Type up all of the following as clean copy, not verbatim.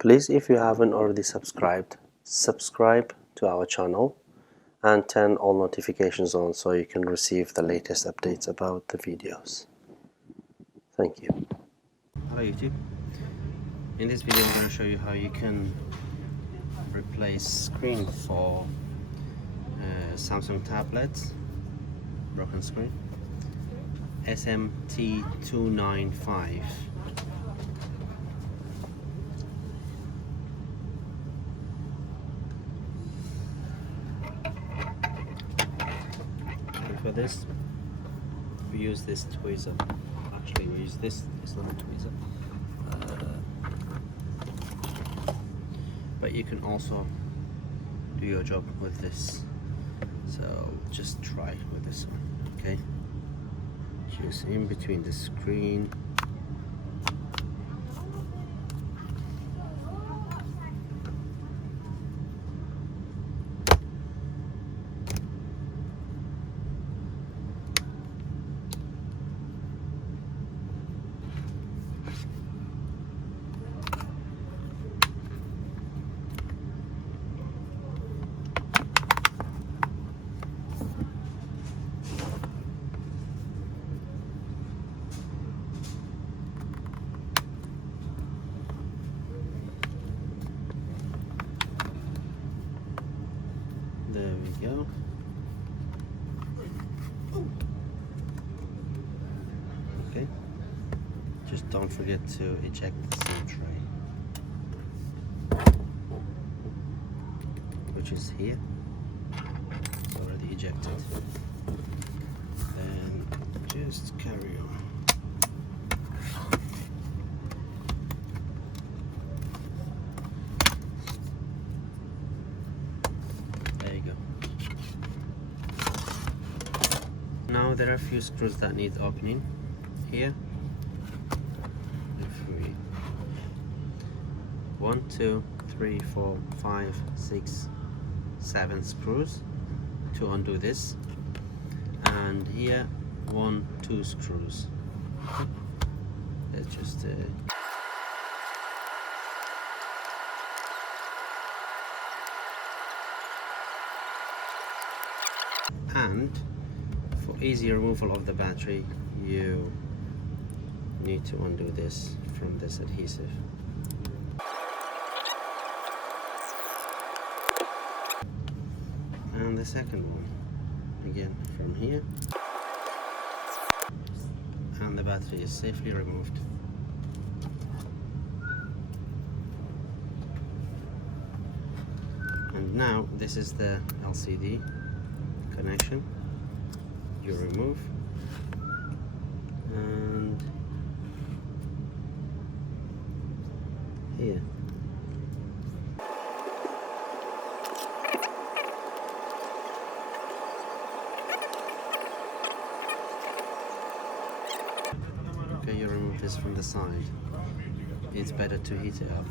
Please, if you haven't already subscribed, subscribe to our channel and turn all notifications on so you can receive the latest updates about the videos. Thank you. Hello YouTube. In this video I'm going to show you how you can replace screen for Samsung tablets, broken screen, SMT295. And for this we use this tweezer. Actually we use this little tweezer, but you can also do your job with this, so just try with this one. Okay, just in between the screen. There we go. Okay, just don't forget to eject the SIM tray, which is here, already ejected. Then just carry on. There you go. Now there are a few screws that need opening here. If we 1, 2, 3, 4, 5, 6, 7 screws to undo this, and here 1, 2 screws. Let's just and for easy removal of the battery, you need to undo this from this adhesive. And the second one, again from here, and the battery is safely removed. And now this is the LCD connection. You remove, and here. Okay, you remove this from the side. It's better to heat it up.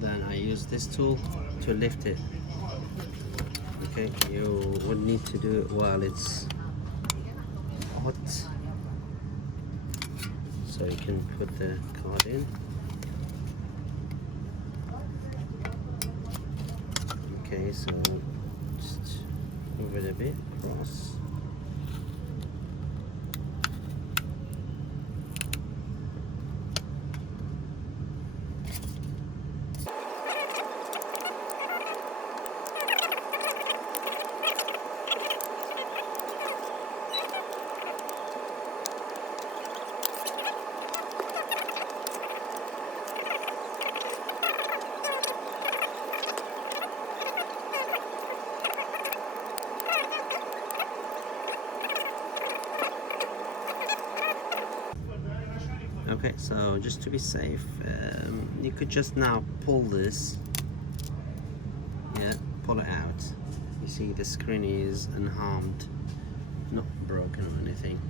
Then I use this tool to lift it. Okay, you would need to do it while it's hot, so you can put the card in. Okay, so just move it a bit across. Okay, so just to be safe, you could just now pull this, pull it out. You see the screen is unharmed not broken or anything.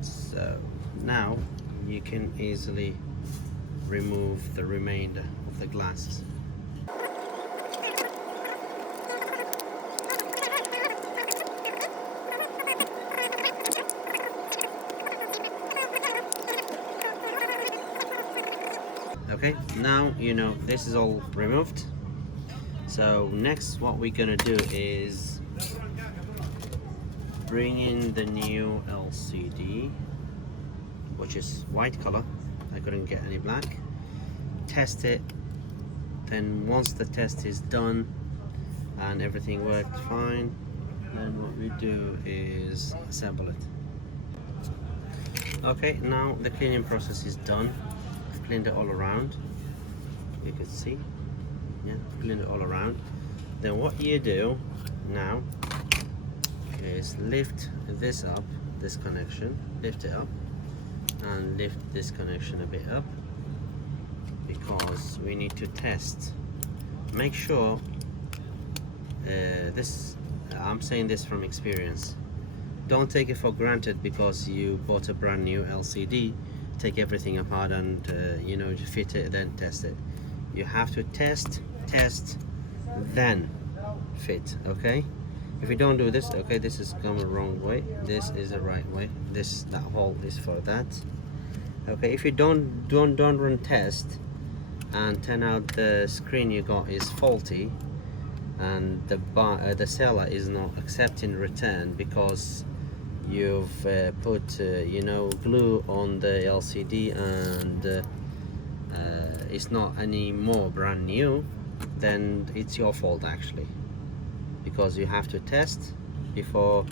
So now you can easily remove the remainder of the glass. Okay, now you know this is all removed. So next what we're gonna do is bring in the new LCD, which is white color. I couldn't get any black. Test it. Then once the test is done and everything worked fine, then what we do is assemble it. Okay, now the cleaning process is done. I've cleaned it all around. You can see, yeah, cleaned it all around. Then what you do now is lift this up, this connection, lift it up, and lift this connection a bit up, because we need to test. Make sure I'm saying this from experience, don't take it for granted because you bought a brand new LCD, take everything apart and you know, fit it then test it. You have to test, then fit. Okay, if you don't do this, okay, this is going the wrong way, this is the right way, that hole is for that. Okay, if you don't run test and turn out the screen you got is faulty and the seller is not accepting return because you've put you know, glue on the LCD and it's not anymore brand new, then it's your fault actually, because you have to test before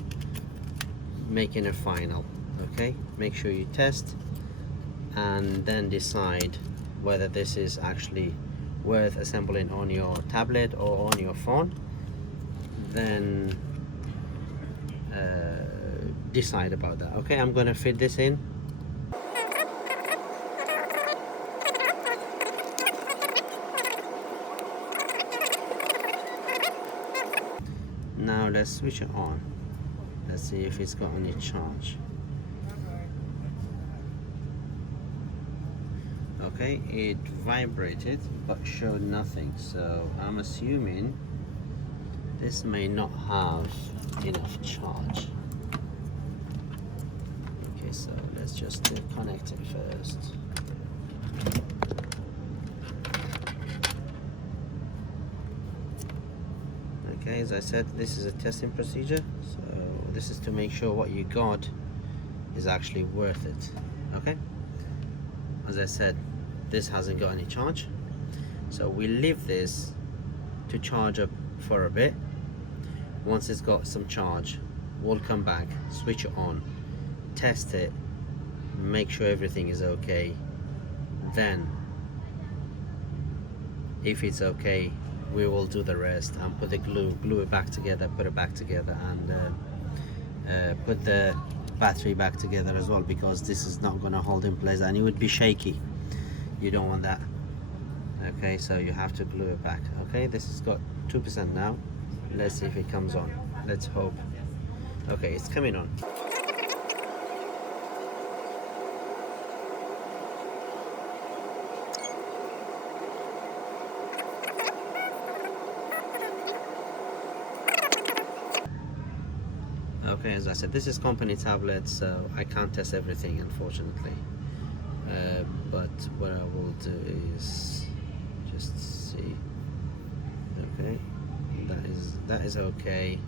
making a final. Okay, make sure you test and then decide whether this is actually worth assembling on your tablet or on your phone. Then decide about that. Okay, I'm gonna fit this in. Now let's switch it on. Let's see if it's got any charge. Okay, it vibrated but showed nothing, so I'm assuming this may not have enough charge. Okay, so let's just connect it first. Okay, as I said, this is a testing procedure, so this is to make sure what you got is actually worth it. Okay, as I said, this hasn't got any charge, so we leave this to charge up for a bit. Once it's got some charge, we'll come back, switch it on, test it, make sure everything is okay. Then if it's okay, we will do the rest and put the glue it back together, put it back together, and put the battery back together as well, because this is not going to hold in place and it would be shaky. You don't want that. Okay, so you have to glue it back. Okay, this has got 2% now. Let's see if it comes on. Let's hope. Okay, it's coming on. Okay, as I said, this is company tablet, so I can't test everything, unfortunately. But what I will do is just see. Okay, that is okay.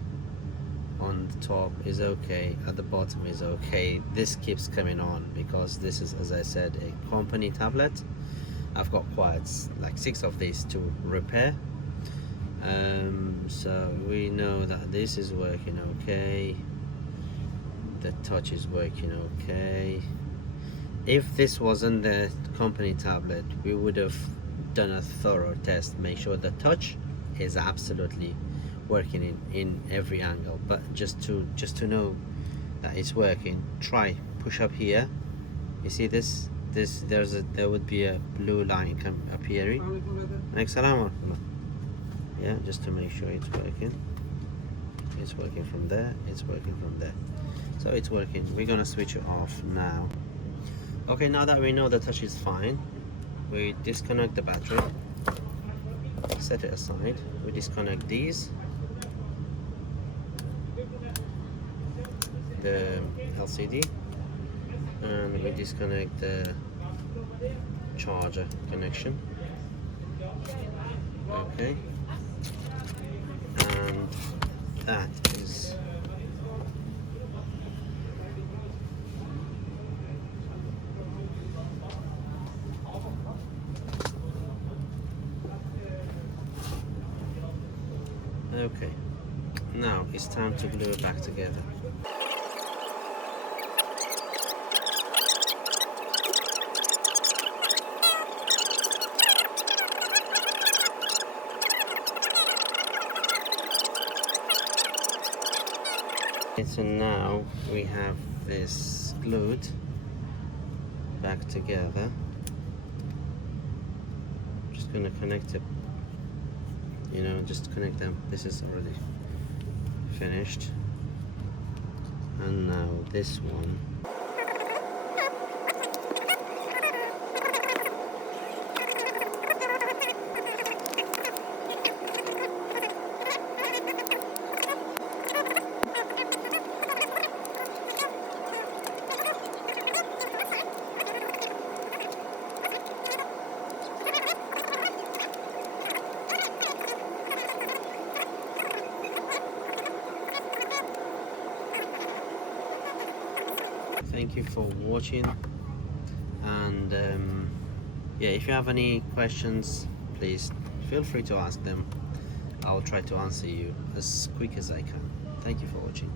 On the top is okay, at the bottom is okay. This keeps coming on because this is, as I said, a company tablet. I've got quite like 6 of these to repair. So we know that this is working okay. The touch is working okay. If this wasn't the company tablet, we would have done a thorough test, make sure the touch is absolutely working in every angle. But just to know that it's working, try push up here. You see this there would be a blue line appearing. Yeah, just to make sure it's working. it's working from there, it's working from there. So it's working. We're gonna switch it off now. Okay, now that we know the touch is fine, we disconnect the battery, set it aside, we disconnect these, the LCD, and we disconnect the charger connection. Okay, and that is okay. Now it's time to glue it back together. Okay, so now we have this glued back together. I'm just gonna connect it, you know, just connect them. This is already finished, and now this one. Thank you for watching, and yeah, if you have any questions, please feel free to ask them. I'll try to answer you as quick as I can. Thank you for watching.